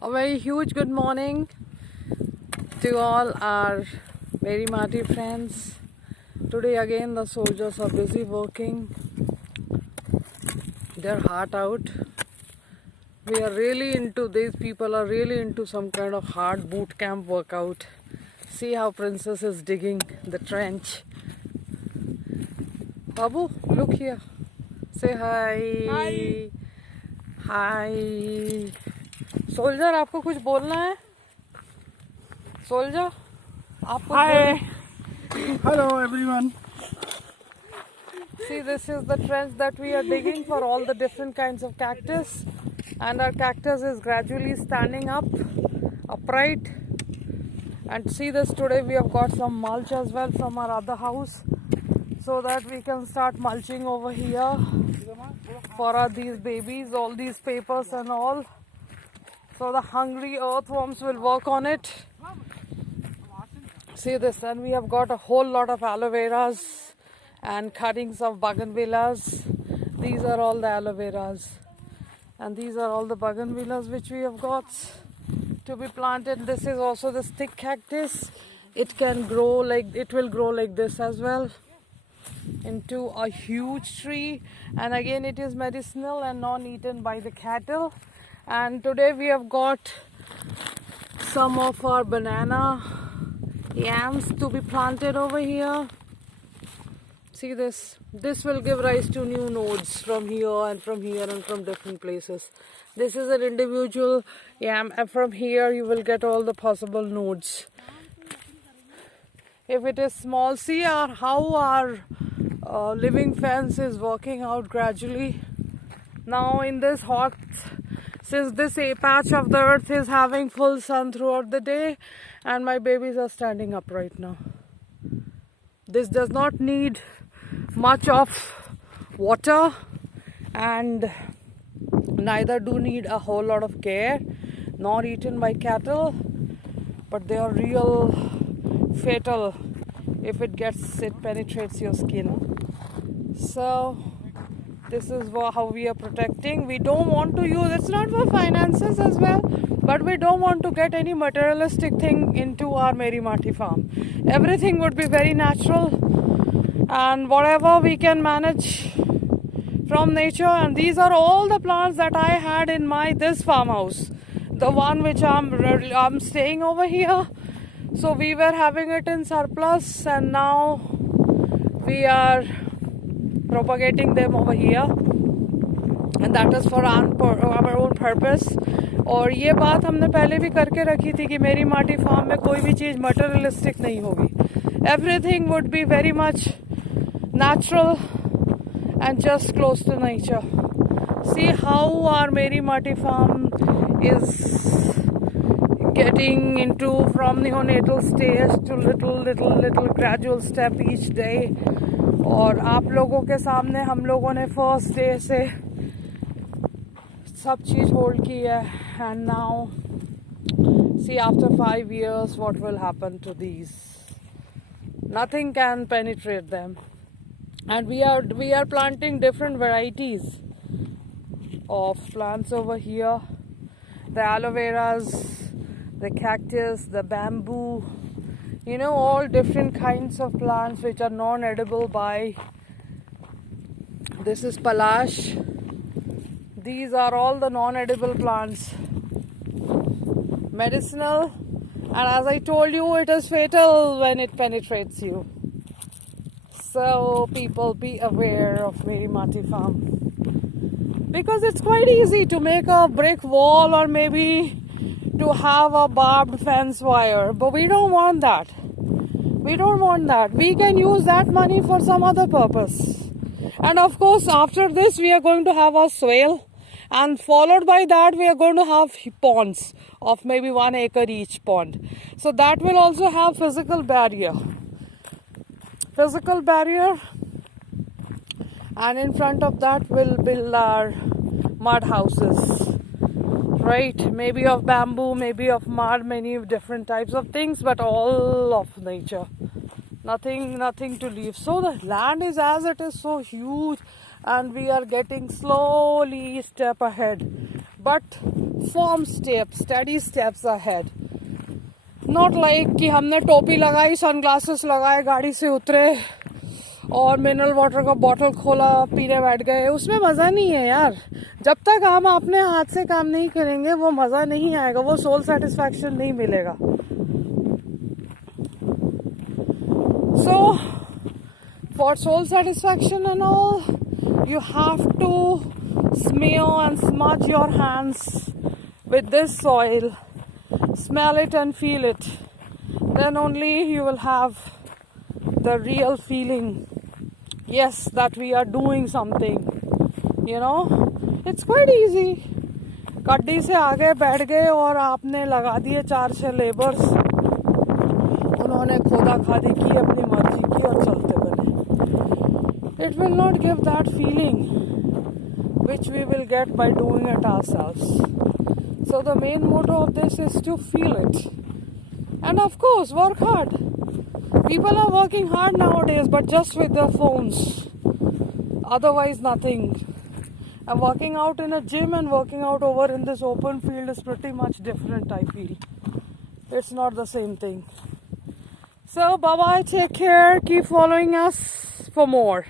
A very huge good morning to all our Meri Mati friends. Today again the soldiers are busy working their heart out. We are really into, these people are really into some kind of hard boot camp workout. See how Princess is digging the trench. Babu, look here. Say hi. Hi. Hi. Soldier आपको कुछ बोलना है? Soldier आपको Hi. Hello everyone. See, this is the trench that we are digging for all the different kinds of cactus, and our cactus is gradually standing up upright. And see this, today we have got some mulch as well from our other house so that we can start mulching over here for these babies, all these papers and all. So the hungry earthworms will work on it. See this, and we have got a whole lot of aloe veras and cuttings of bougainvilleas. These are all the aloe veras, and these are all the bougainvilleas which we have got to be planted. This is also the stick cactus. It can grow like, it will grow like this as well into a huge tree, and again it is medicinal and non-eaten by the cattle. And today we have got some of our banana yams to be planted over here. See this, this will give rise to new nodes from here and from here and from different places. This is an individual yam, and from here you will get all the possible nodes. If it is small, see how our living fence is working out gradually. Now in this hot, since this patch of the earth is having full sun throughout the day, and my babies are standing up right now. This does not need much of water, and neither do need a whole lot of care, nor eaten by cattle, but they are real fatal if it penetrates your skin. So this is how we are protecting. We don't want to use, it's not for finances as well, but we don't want to get any materialistic thing into our Meri Mati farm. Everything would be very natural, and whatever we can manage from nature. And these are all the plants that I had in this farmhouse, the one which I'm staying over here. So we were having it in surplus, and now we are propagating them over here, and that is for our own purpose. और ये बात हमने पहले भी करके रखी थी कि मेरी माटी फार्म में कोई भी चीज़ मटेरियलिस्टिक नहीं होगी. Everything would be very much natural and just close to nature. See how our Meri Mati farm is getting into from neonatal stage to little gradual step each day. और आप लोगों के सामने हम लोगों ने फर्स्ट डे से सब चीज़ होल्ड की है. And now see, after 5 years what will happen to these? Nothing can penetrate them. And we are planting different varieties of plants over here. The aloe veras, the cactus, the bamboo, you know, all different kinds of plants which are non-edible by. This is palash. These are all the non-edible plants. Medicinal, and as I told you, it is fatal when it penetrates you. So people, be aware of Meri Mati farm, because it's quite easy to make a brick wall or maybe to have a barbed fence wire, but we don't want that. We don't want that. We can use that money for some other purpose. And of course, after this we are going to have a swale, and followed by that we are going to have ponds of maybe 1 acre each pond. So that will also have physical barrier, and in front of that we'll build our mud houses, right? Maybe of bamboo, maybe of mud, many different types of things, but all of nature. Nothing to leave. So the land is, as it is, so huge, and we are getting slowly step ahead. but firm steps, steady steps ahead. Not like कि हमने टोपी लगाई, sunglasses लगाए, गाड़ी से उतरे और mineral water का बॉटल खोला, पीने बैठ गए. उसमें मज़ा नहीं है यार. जब तक हम अपने हाथ से काम नहीं करेंगे वो मज़ा नहीं आएगा, वो सोल सेटिस्फैक्शन नहीं मिलेगा. So for soul satisfaction and all, you have to smear and smudge your hands with this soil. Smell it and feel it. Then only you will have the real feeling. Yes, that we are doing something. You know, it's quite easy. गड्डी से आगे बैठ गए और आपने लगा दिए 4-6 labours. उन्होंने खोदा खादी की, अपनी मर्जी की और चलते बने. It will not give that feeling which we will get by doing it ourselves. So the main motto of this is to feel it. And of course, work hard. People are working hard nowadays, but just with their phones. Otherwise, nothing. And working out in a gym and working out over in this open field is pretty much different, I feel. It's not the same thing. So, bye-bye, take care, keep following us for more.